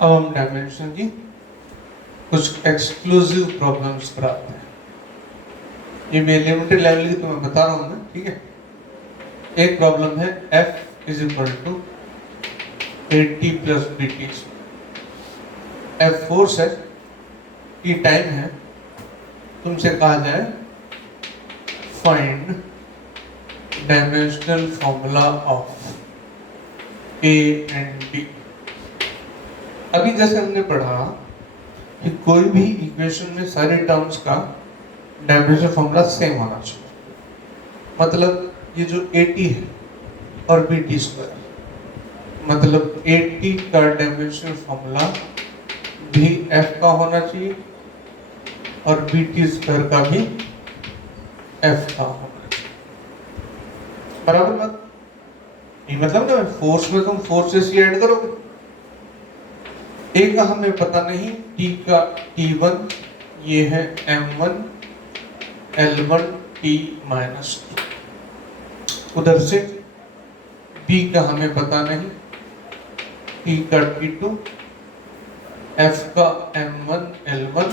अब हम डायमेंशन की कुछ एक्सक्लूसिव प्रॉब्लम्स पर आते हैं। ये मैं लिमिटेड लेवल की तुम्हें बता रहा हूँ मैं, ठीक है। एक प्रॉब्लम है F is equal to 80 plus B T. F force है, T टाइम है। तुमसे कहा जाए find dimensional formula of A and D। अभी जैसे हमने पढ़ा कि कोई भी इक्वेशन में सारे टर्म्स का डायमेंशनल फॉर्मूला सेम होना चाहिए। मतलब ये जो 80 है और बी टी स्क्वायर, मतलब 80 का डायमेंशनल फॉर्मूला भी F का होना चाहिए और बी टी स्क्वायर का भी F का होना चाहिए। बराबर बात? ये मतलब ना फोर्स में तुम फोर्सेस ऐड करोगे। ए का हमें पता नहीं, टी का T1 ये है M1 L1 T माइनस 2। उधर से बी का हमें पता नहीं, टी का T2 F का M1 L1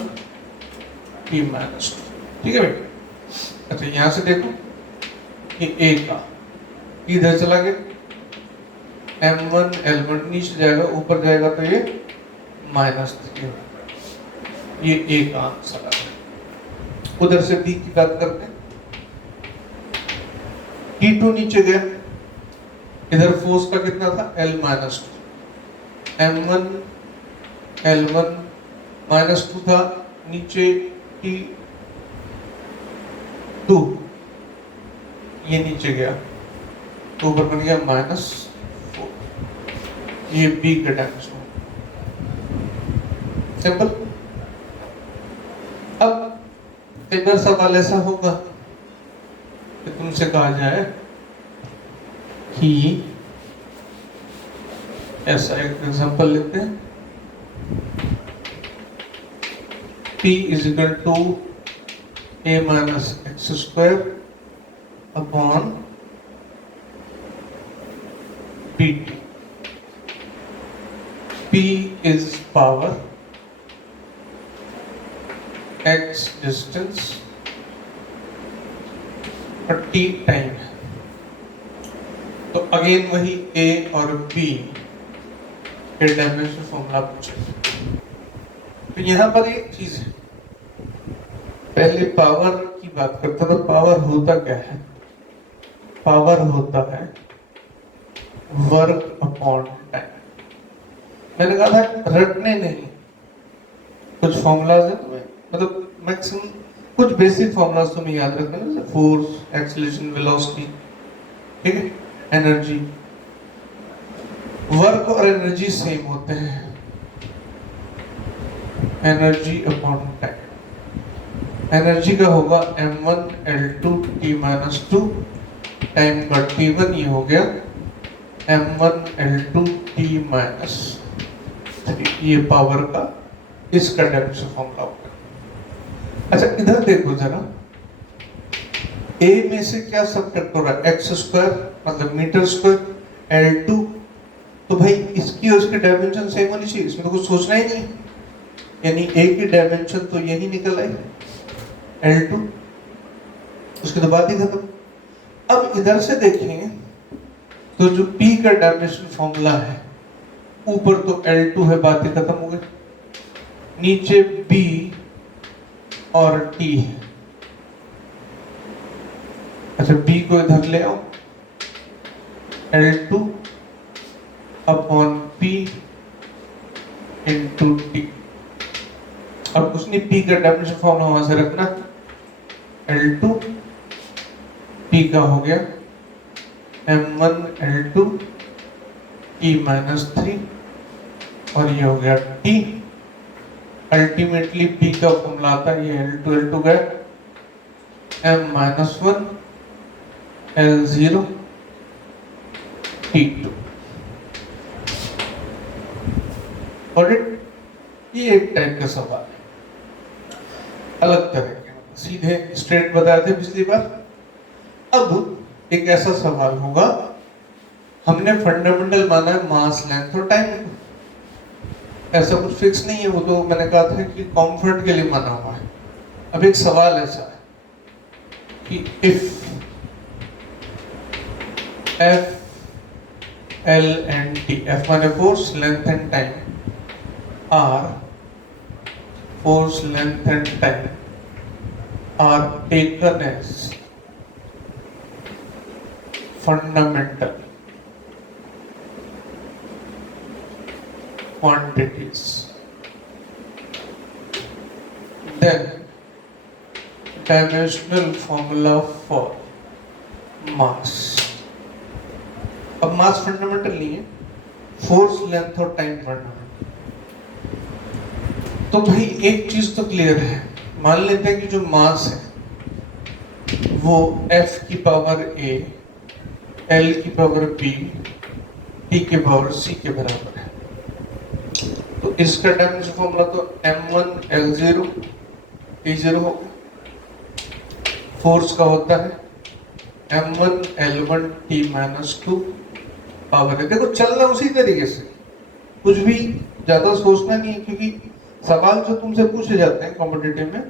T माइनस 2। ठीक है बेटा। अच्छा यहां से देखो कि ए का इधर चला गया, M1 L1 नीचे जाएगा, ऊपर जाएगा तो ये माइनस 3। ये ए का आंसर आ गया। उधर से बी की बात करते हैं। T2 नीचे गया, इधर फोर्स का कितना था L minus 2। M1 L1 minus 2 था, नीचे T2 ये नीचे गया तो ऊपर बन गया माइनस 4। ये बी का डायमेंशन। सिंपल। अब एक बार सवाल ऐसा होगा कि तुमसे कहा जाए कि ऐसा एक एग्जांपल लेते हैं, P is equal to a minus x square upon B T. P is power, x distance और t टाइम है। तो अगेन वही a और b के डायमेंशन फॉर्मूला पूछे। तो यहां पर एक चीज है, पहले पावर की बात करते हैं। तो पावर होता क्या है? पावर होता है वर्क अपॉन टाइम। मैंने कहा था रटने नहीं, कुछ फॉर्मूलाज है तुम्हें, मतलब मैक्सिमम कुछ बेसिक फॉर्मूलाज तुम्हें याद रखना है, जैसे फोर्स, एक्सीलरेशन, वेलोसिटी, ठीक है, एनर्जी। वर्क और एनर्जी सेम होते हैं, एनर्जी अपॉन टाइम। एनर्जी का होगा M1 L2 T minus 2, time का T1 ये हो गया M1 L2 T माइनस 3। ये पावर का इसका डायमेंशन फॉर्मूला होगा। अच्छा इधर देखो जरा, ए में से क्या सब्ट्रैक्ट हो रहा है? एक्स स्क्वायर मतलब मीटर स्क्वायर L2। तो भाई इसकी और इसके डायमेंशन सेम होनी चाहिए, इसमें तो कुछ सोचना ही नहीं। यानी ए की डायमेंशन तो यही निकल आई L2, उसके तो बात ही खत्म। अब इधर से देखेंगे तो जो P का डायमेंशन फॉर्मूला है, ऊपर तो L2 है, बात ही खत्म हो गई। नीचे B और T है। अच्छा B को इधर ले आओ, L2 upon P into T। अब कुछ नहीं, P का डायमेंशन फॉर्मूला वहां से रखना, L2 P का हो गया M1 L2 T माइनस 3 और ये हो गया T। अल्टीमेटली P का फॉर्मूला आता है, ये L2 L2 गया M माइनस 1 L0 T2। और ये एक टाइप का सवाल है, अलग तरह के, सीधे स्ट्रेट बताए थे पिछली बार। अब एक ऐसा सवाल होगा, हमने फंडामेंटल माना है मास, लेंथ और टाइम को। ऐसा कुछ फिक्स नहीं है, वो तो मैंने कहा था कि कंफर्ट के लिए माना हुआ है। अब एक सवाल ऐसा है कि if F L and T, F माने force, length and time, are force, length and time are taken as fundamental quantities, then dimensional formula for mass. अब मास फंडामेंटल नहीं है, फोर्स, लेंथ और टाइम फंडामेंटल। तो भाई एक चीज तो क्लियर है, मान लेते हैं कि जो मास है वो F की पावर A, L की पावर B, T की पावर C के बराबर है। तो इसका डायमेंशन फॉर्मूला तो m1 l0 t0 होगा। फोर्स का होता है m1 l1 t -2 पावर है। देखो चलना उसी तरीके से, कुछ भी ज्यादा सोचना नहीं है, क्योंकि सवाल जो तुमसे पूछे जाते हैं कॉम्पिटिटिव में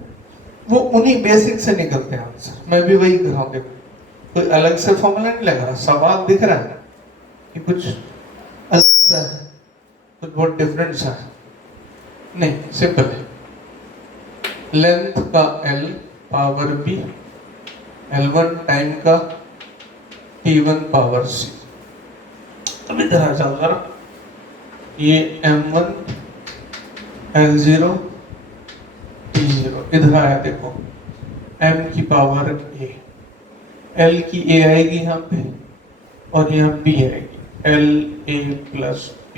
वो उन्हीं बेसिक से निकलते हैं आंसर। मैं भी वही कर रहा हूँ। देखो कोई अलग से फॉर्मूला नहीं लगा रहा, सवाल दिख रहा है कि कुछ अलग सा है, कुछ बहुत डिफरेंट सा है। नहीं, सिंपल है। लेंथ का L power B, L1 time का T1 पावर C। अब इधर आ जाओ जरा, ये M1 L0 T0 इधर आया, देखो M की पावर A, L की A आएगी यहाँ पे और यहाँ B आएगी, LA प्लस B,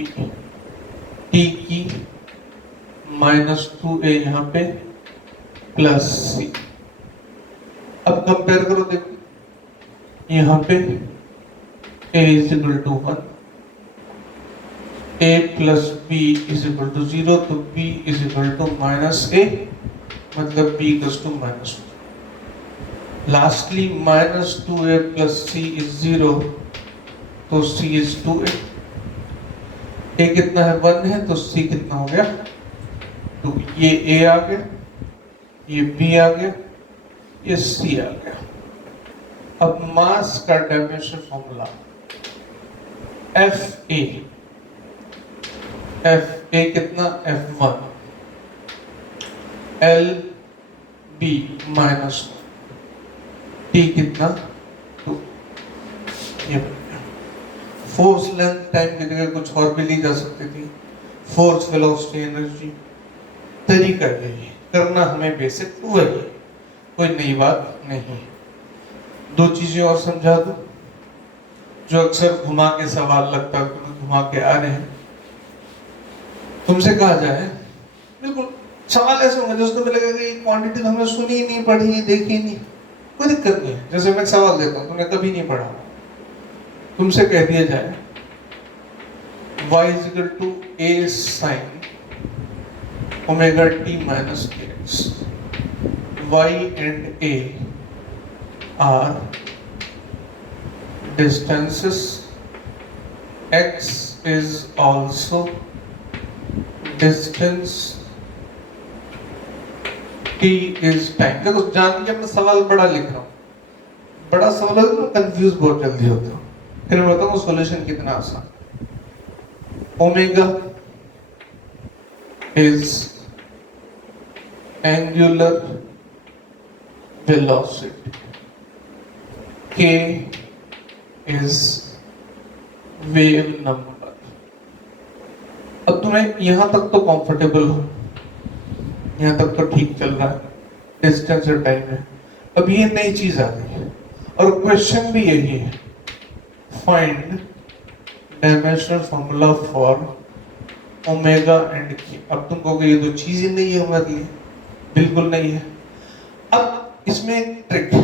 T की -2A यहाँ पे प्लस C। अब कंपेयर करो, देखो यहाँ पे A is equal to 1, A plus B is equal to 0, तो B is equal to -A, मतलब B equals to -2। Lastly -2A plus C is 0, तो C इज 2A। A कितना है, 1 है, तो C कितना हो गया, 2। ये A आ गया, ये B आ गया, ये C आ गया। अब मास का डायमेंशन फॉर्मूला FA, FA कितना, F1 LB माइनस T कितना, 2। ये फोर्स, लेंथ, टाइम की जगह कुछ और भी ली जा सकती थी, फोर्स, वेलोसिटी, एनर्जी। तरीका यही है, करना हमें बेसिक वही है, कोई नई बात नहीं। दो चीजें और समझा दूं जो अक्सर घुमा के सवाल लगता है, घुमा के आ रहे हैं। तुमसे कहा जाए, बिल्कुल सवाल ऐसे होंगे जिसको मिलेगा कि क्वांटिटी हमने सुनी ही नहीं, पढ़ी ही, देखी नहीं, कोई दिक्कत नहीं है। जैसे मैं सवाल देता हूँ, तुमने कभी नहीं पढ़ा, तुमसे कह दिया जाए y is equal to a sin omega t minus kx, y and a are distances, x is also distance, t is time। देखो जान के मैं सवाल बड़ा लिख रहा हूँ, बड़ा सवाल है तो कंफ्यूज बहुत जल्दी होता हूँ। फिर मैं बताऊँ सॉल्यूशन कितना आसान। Omega is angular velocity, k is wave number। अब तुम्हें यहां तक तो कंफर्टेबल हो, यहां तक तो ठीक चल रहा है, डिस्टेंस और टाइम है। अब ये नई चीज आ गई है और क्वेश्चन भी यही है, find dimensional formula for omega and के। अब तुम कहोगे ये तो चीज ही नहीं है हमारे लिए, बिल्कुल नहीं है। अब इसमें एक ट्रिक है,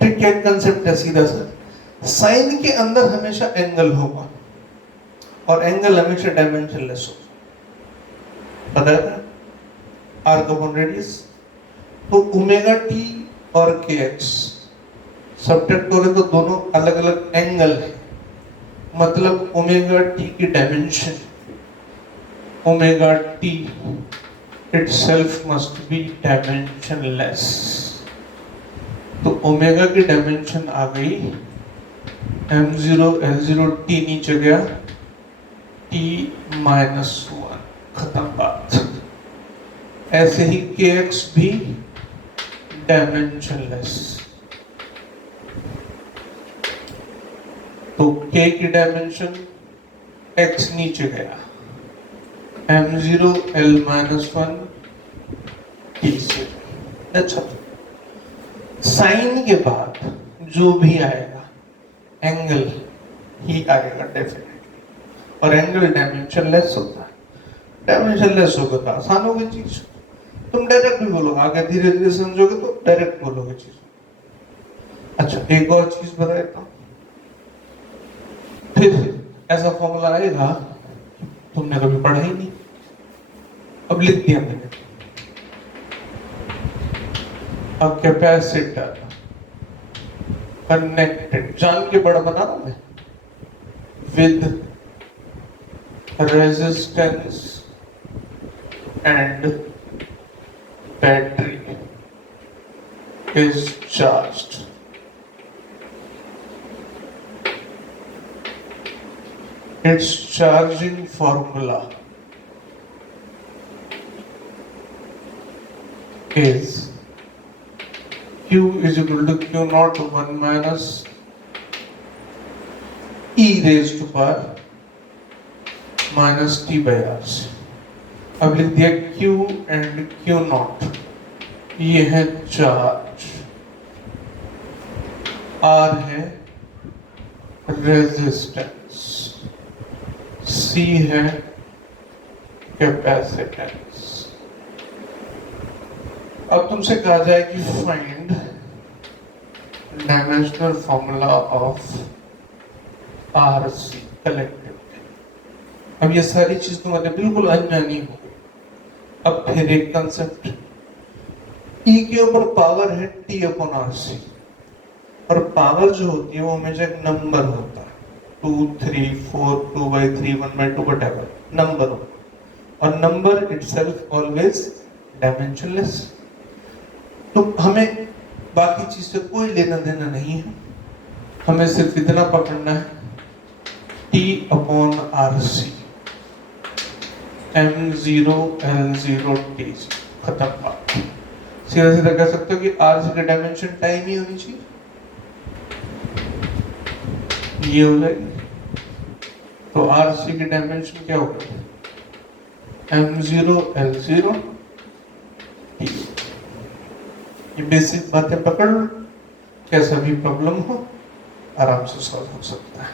ट्रिक क्या कंसेप्ट है, सीधा सा, साइन के अंदर हमेशा एंगल होगा और एंगल हमेशा डायमेंशनलेस होगा, पता है, आर्क अपॉन रेडियस। तो ओमेगा टी और के एक्स सब्ट्रैक्ट करें तो दोनों अलग अलग एंगल है, मतलब ओमेगा टी की dimension omega T itself must be dimensionless। तो ओमेगा की डायमेंशन आ गई, m0 l0 t नीचे गया, t माइनस 1, खत्म बात। ऐसे ही kx भी डायमेंशनलेस, तो k की डायमेंशन x नीचे गया, m0 l माइनस 1 t से। अच्छा, साइन के बाद जो भी आएगा एंगल ही आएगा डेफिनेटली, और एंगल डायमेंशनलेस होता है। डायमेंशनलेस होगा तो आसान होगी चीज, तुम डायरेक्ट भी बोलोगे, आगे धीरे धीरे समझोगे तो डायरेक्ट बोलोगे चीज। अच्छा, एक और चीज बता देता हूं, फिर ऐसा फॉर्मूला आएगा तुमने कभी पढ़ा ही नहीं, अब लिख दिया मैंने। A capacitor connected, जान के बड़ा बना रहा मैं, with resistance and battery is charged। Its charging formula is Q is equal to Q naught 1 minus e raised to power minus t by r। अब लिख दिया Q एंड Q naught, ये है चार्ज, R है resistance, C है capacitance. अब तुमसे कहा जाए कि find dimensional formula of RC collective. अब ये सारी चीज तुम्हारे बिल्कुल अनजानी हो गई। अब फिर एक कंसेप्ट, ई के ऊपर पावर है टी अपॉन आरसी, और पावर जो होती है वो हमेशा एक नंबर होता है, 2 3 4 2/3 1/2 whatever नंबर होता है, और नंबर इटसेल्फ ऑलवेज डायमेंशनलेस। तो हमें बाकी चीज से कोई लेना देना नहीं है, हमें सिर्फ इतना पकड़ना है, T upon RC, m0 l0 t, खत्म बात। सीधा सीधा कह सकते हो कि आरसी की डायमेंशन टाइम ही होनी चाहिए, ये हो जाएगी। तो आरसी की डायमेंशन क्या होगी, m0 l0 t। ये बेसिक बातें पकड़ लो, कैसा भी प्रॉब्लम हो आराम से सॉल्व हो सकता है।